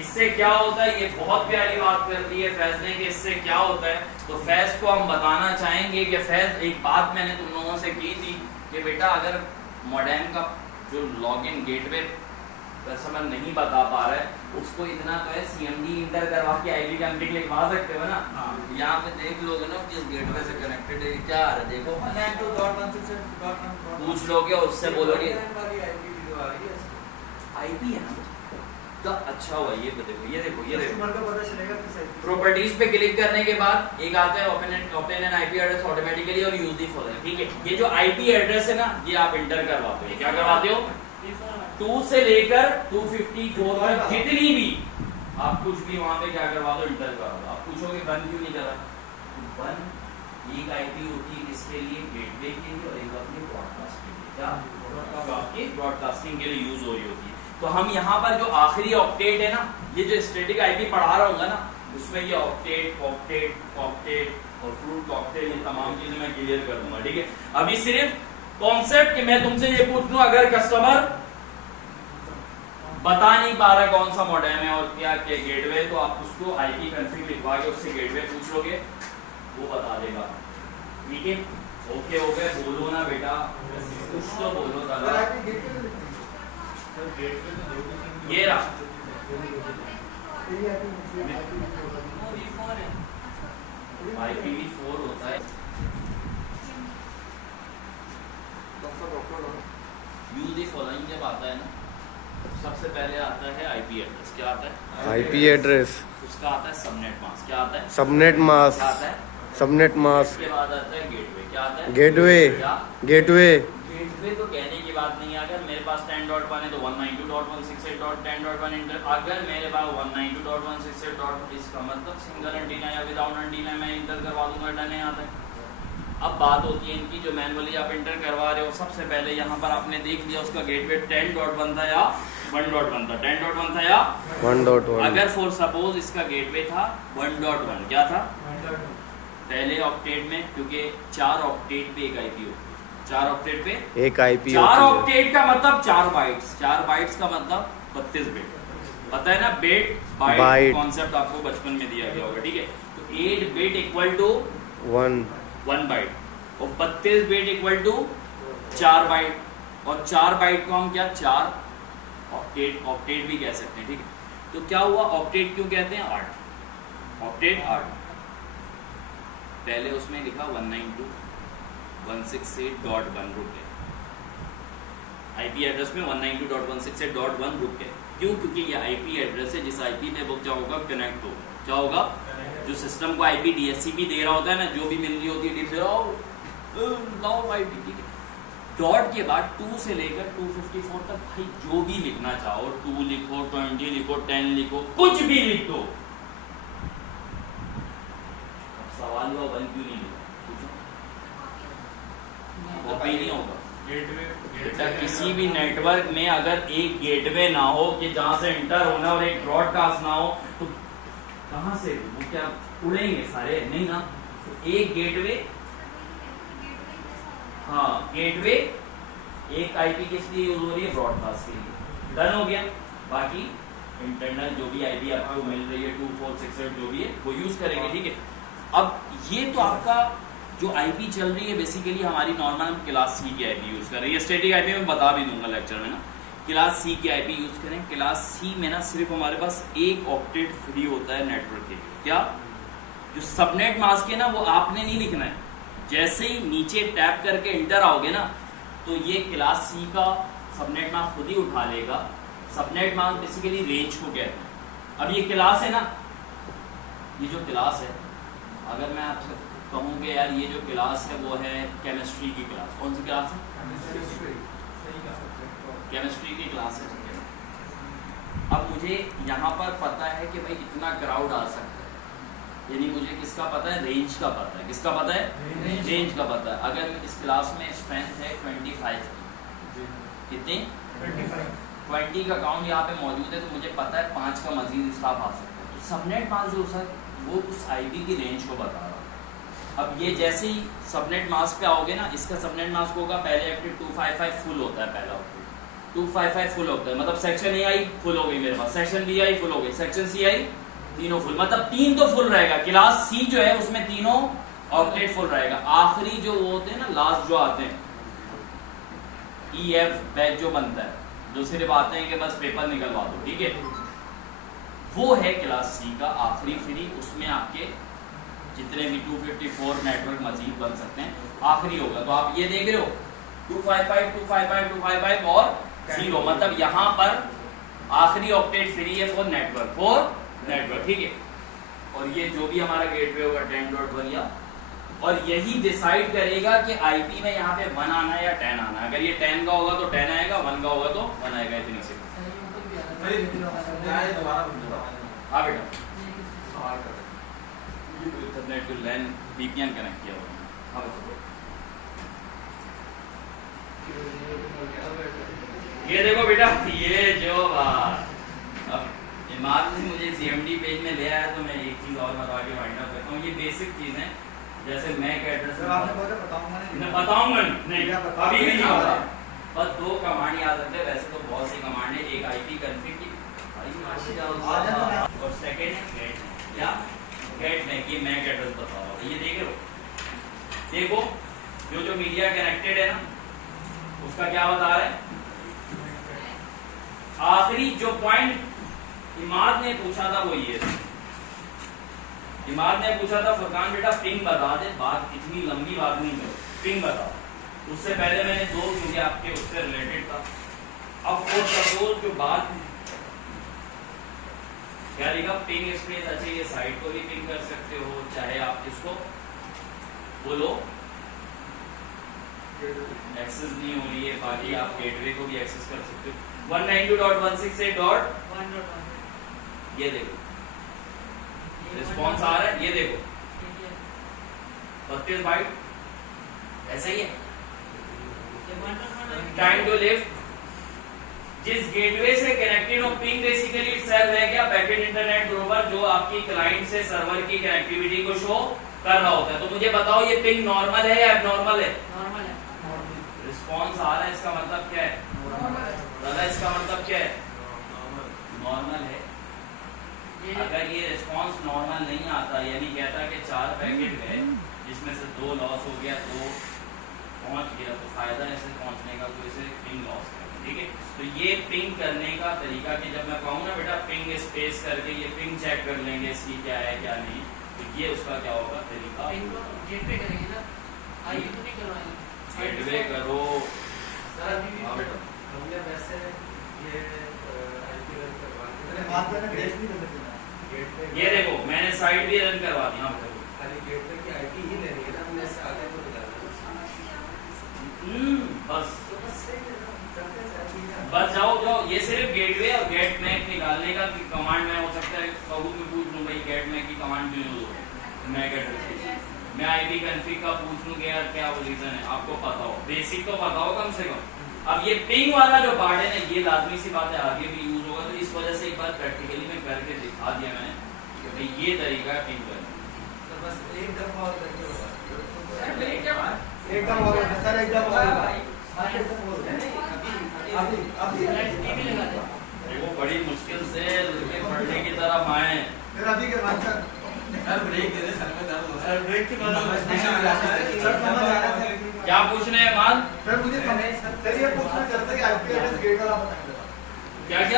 इससे क्या होता है, ये बहुत प्यारी बात कर दी है फैज ने कि इससे क्या होता है। तो फैज को हम बताना चाहेंगे कि फैज एक बात मैंने तुम लोगों से की थी कि बेटा अगर मॉडेम का जो लॉगिन गेटवे कस्टमर नहीं बता पा रहा है उसको इतना तो है सीएमडी इंटर करवा के आईपी कॉन्फ़िग लिखवा सकते हो ना। यहाँ पे देख लोगे ना जिस गेटवे से कनेक्टेड है क्या आ रहा है, देखो 192.168.1 पूछ लोगे और उससे बोलोगे आईपी है ना तो अच्छा हुआ। ये देखो ये देखो ये देखो प्रॉपर्टीज पे क्लिक करने के बाद एक आता है open N IP address automatically और यूज दी फॉलोइंग। ठीक है, ये जो आईपी एड्रेस है ना ये आप इंटर करवाते हो। क्या करवाते हो? 2 से लेकर 254 तक जितनी भी आप कुछ भी वहां पे क्या करवा दो, इंटर करवा दो। आप पूछोगे बंद क्यों नहीं करा? वन एक आईपी होती है इसके लिए गेटवे के लिए और एक अपनी ब्रॉडकास्ट के लिए। क्या आपकी ब्रॉडकास्टिंग के लिए यूज हो रही होती है। तो हम यहाँ पर जो आखिरी ऑक्टेट है ना, ये जो स्टैटिक आईपी पढ़ा रहा हूँ ना उसमें ये ऑक्टेट ऑक्टेट ऑक्टेट और फ्रूट कॉकटेल ये तमाम चीजें मैं क्लियर कर दूंगा। ठीक है, अभी सिर्फ कॉन्सेप्ट कि मैं तुमसे ये पूछ लूं अगर कस्टमर बता नहीं पा रहा कौन सा मॉडेम है और क्या क्या गेटवे, तो आप उसको आईपी कॉन्फ़िग लिखवा के उससे गेटवे पूछ लोगे वो बता देगा। ठीक है, ओके हो गए? बोलो ना बेटा कुछ तो बोलो दादा। ये रहा IPv4 होता है। यूज द फॉलोइंग जब आता है ना सबसे पहले आता है आईपी एड्रेस। क्या आता है? IP address. उसका आता है सबनेट मास्क। क्या आता है? Subnet mask. क्या आता है? Subnet mask. उसके बाद आता है गेटवे। क्या आता है? गेटवे। गेटवे गेटवे तो कहने की बात नहीं है। अगर मेरे पास 10.1 है तो 192.168.10.1 इंटर। अगर मेरे पास 192.168. इसका मतलब सिंगल एंटीना या विदाउट एंटीना मैं इंटर करवा दूंगा, डन है। आता है। अब बात होती है इनकी जो मैनुअली आप इंटर करवा रहे हो। सबसे पहले यहाँ पर आपने देख लिया उसका गेटवे 10.1 था या 1.1 था। 10.1 था या 1.1। अगर फॉर सपोज इसका गेटवे था 1.1, क्या था? पहले ऑक्टेट में, क्योंकि 4 ऑक्टेट पे एक आईपी होती है। 4 ऑक्टेट पे एक आईपी 4 ऑक्टेट का मतलब 4 बाइट्स। 4 बाइट्स का मतलब 32 बिट। पता है ना, बिट बाइट कॉन्सेप्ट आपको बचपन में दिया गया होगा। ठीक है, तो 8 बिट इक्वल टू 1 बाइट और 32 बिट इक्वल टू 4 बाइट। और 4 बाइट को हम क्या 4 ऑक्टेट भी कह सकते हैं। ठीक है, तो क्या हुआ? ऑक्टेट क्यों कहते हैं? 8 ऑक्टेट 8। पहले उसमें लिखा 192.168.1 रुक गए। आईपी एड्रेस में 192.168.1 रुक गए। क्यों? क्योंकि ये आईपी एड्रेस है जिस आईपी पे वो क्या होगा, कनेक्ट होगा। क्या होगा? जो सिस्टम को आईपी डीएचसीपी दे रहा होता है ना, जो भी मिल रही होती है डॉट के बाद 2 से लेकर 254 तक भाई जो भी लिखना चाहो, 2 लिखो, 20 लिखो, 10 लिखो, कुछ भी लिख दो। सवाल हुआ 1 क्यों नहीं लिखा? कॉपी नहीं होगा। बेटा किसी भी नेटवर्क में अगर एक गेटवे ना हो कि जहां से इंटर होना और एक ब्रॉडकास्ट ना हो तो कहां से वो क्या उड़ेंगे सारे? नहीं ना। तो एक गेटवे, हाँ गेटवे एक आईपी किस लिए यूज हो रही है? ब्रॉडकास्ट के लिए। डन हो गया। बाकी इंटरनल जो भी आईपी आपको मिल रही है 2468 जो भी है वो यूज करेंगे। ठीक है, अब ये तो आपका जो आईपी चल रही है बेसिकली हमारी नॉर्मल हम क्लास सी की आईपी यूज कर रही है। स्टैटिक आईपी में बता भी दूंगा लेक्चर में ना, क्लास सी की आईपी यूज करें। क्लास सी में ना सिर्फ हमारे पास एक ऑक्टेट फ्री होता है नेटवर्क के लिए। क्या? जो सबनेट मास्क है ना वो आपने नहीं लिखना है। जैसे ही नीचे टैप करके इंटर आओगे ना तो ये क्लास सी का सबनेट मास्क खुद ही उठा लेगा। सबनेट मास्क बेसिकली रेंज को कहते हैं। अब ये क्लास है ना, ये जो क्लास है, अगर मैं आपसे कहूँ कि यार ये जो क्लास है वो है केमिस्ट्री की क्लास। कौन सी क्लास है? केमिस्ट्री की क्लास है। ठीक है, अब मुझे यहाँ पर पता है कि भाई इतना क्राउड आ सकता है, यानी मुझे किसका पता है? रेंज का पता है। किसका पता है? रेंज का पता है। अगर इस क्लास में स्ट्रेंथ है 25 की, कितनी? 20 का काउंट यहाँ पे मौजूद है, तो मुझे पता है 5 का मजीद स्टाफ आ सकता है। तो सबनेट मास्क जो है वो उस आईपी की रेंज को बता रहा है। अब ये जैसे ही सबनेट मास्क पे आओगे ना, इसका सबनेट मास्क होगा पहले एक्टिव 255 फुल होता है पहला ऑक्टेट। 255 फुल होता है, मतलब सेक्शन ए आई फुल हो गई मेरे पास, सेक्शन बी आई फुल हो गई, सेक्शन सी आई तीनों फुल, मतलब 3 तो फुल रहेगा। क्लास सी जो है उसमें तीनों ऑक्टेट फुल रहेगा। आखिरी जो वो होते हैं ना, लास्ट जो आते हैं ई एफ बैच जो बनता है, जो सिर्फ आते हैं कि बस पेपर निकलवा दो, ठीक है, वो है क्लास सी का आखिरी फ्री। उसमें आपके जितने भी 254 नेटवर्क मजीद बन सकते हैं आखिरी होगा। तो आप ये देख रहे हो 255 255 255 और 0, मतलब यहाँ पर आखिरी ऑक्टेट फ्री है फॉर नेटवर्क, ठीक है। और ये जो भी हमारा गेटवे होगा 10.1 या, और यही डिसाइड करेगा कि आईपी में यहाँ पे 1 आना है या 10 आना है। अगर ये 10 का होगा तो 10 आएगा, 1 का होगा तो 1 आएगा, इतनी सी। हाँ बेटा, इंटरनेट को लैन वीपीएन कनेक्ट किया हुआ है। हाँ ये देखो बेटा, ये जो अब इमाद ने मुझे सीएमडी पेज में ले आया, तो मैं एक चीज और बता के वाइंड अप करता हूँ। ये बेसिक चीज है, जैसे मैक एड्रेस बताऊंगा नहीं, अभी भी नहीं होता, बस 2 कमांड याद रखते। वैसे तो बहुत सी कमांड है, एक आईपी कॉन्फ़िग की और सेकंड है गेट मैक। ये मैक एड्रेस बता रहा हूँ, ये देख रहे हो, देखो जो मीडिया कनेक्टेड है ना, उसका क्या बता रहा है। आखिरी जो पॉइंट इमाद ने पूछा था वो ये, इमाद ने पूछा था फुरकान बेटा पिंग बता दे, बात इतनी लंबी बात नहीं करो, पिंग बता। उससे पहले मैंने 2 क्योंकि आपके उससे रिलेटेड था। अब फॉर सपोज जो बात क्या लिखा, पिंग स्पेस, अच्छा ये साइट को भी पिंग कर सकते हो, चाहे आप इसको बोलो एक्सेस नहीं हो रही है, बाकी आप गेटवे को भी एक्सेस कर सकते हो। 192.168.1, ये देखो रिस्पॉन्स आ रहा है, ये देखो 32 बाइट, ऐसा ही है। टाइम टू लिफ्ट, जिस गेटवे से कनेक्टेड हो, पिंग बेसिकली इटसेल्फ है क्या, पैकेट इंटरनेट ग्रोवर, जो आपकी क्लाइंट से सर्वर की कनेक्टिविटी को शो कर रहा होता है। तो मुझे बताओ ये पिंग नॉर्मल है या एबनॉर्मल है? नॉर्मल है। रिस्पॉन्स आ रहा है, इसका मतलब क्या है? दादा इसका मतलब क्या है? नॉर्मल है। अगर ये रिस्पॉन्स नॉर्मल नहीं आता, यानी कहता है कि 4 पैकेट गए जिसमें से 2 लॉस हो गया, 2 पहुंच गया, तो फायदा ऐसे पहुंचने का, तो इसे पिंग लॉस करना, ठीक है। तो ये पिंग करने का तरीका कि जब मैं कहूँ ना बेटा पिंग स्पेस करके ये पिंग चेक कर लेंगे इसकी क्या है क्या नहीं, तो ये उसका क्या होगा तरीका। गेटवे करेंगे ना, आईपी तो नहीं करवाएंगे, गेटवे करो। हमने वैसे ये आईपी रन करवा ये देखो मैंने साइट भी रन करवा दी। हाँ खाली गेटवे की आईपी ही लेनी है ना, हमने इससे आगे तो निकालना बस जाओ, ये सिर्फ गेटवे और गेट मैक निकालने का कमांड में हो सकता है। कहूँ मैं पूछ लूँ भाई गेट मैक की कमांड क्यों यूज हो रही है, मैक एड्रेस की, मैं आईपी कॉन्फ़िग का पूछ लूँ कि यार क्या रीजन है, आपको पता हो, बेसिक तो पता हो कम से कम। अब ये पिंग वाला जो पार्ट है ना, ये लाजमी सी बात है आगे भी यूज होगा, तो इस वजह से एक बार प्रैक्टिकली में करके दिखा दिया मैंने कि भाई ये तरीका है पिंग करने। तो बस एक दफा और करके होगा, एकदम और सर एकदम वो बड़ी मुश्किल से लड़के पढ़ने की तरफ आए। फिर अभी के बाद सर ब्रेक दे दे, सर में दर्द हो रहा है, ब्रेक के बाद क्या पूछ रहे हैं मान? सर मुझे सर ये पूछना चाहता है कि आईपी एड्रेस गेट वाला बताएंगे क्या क्या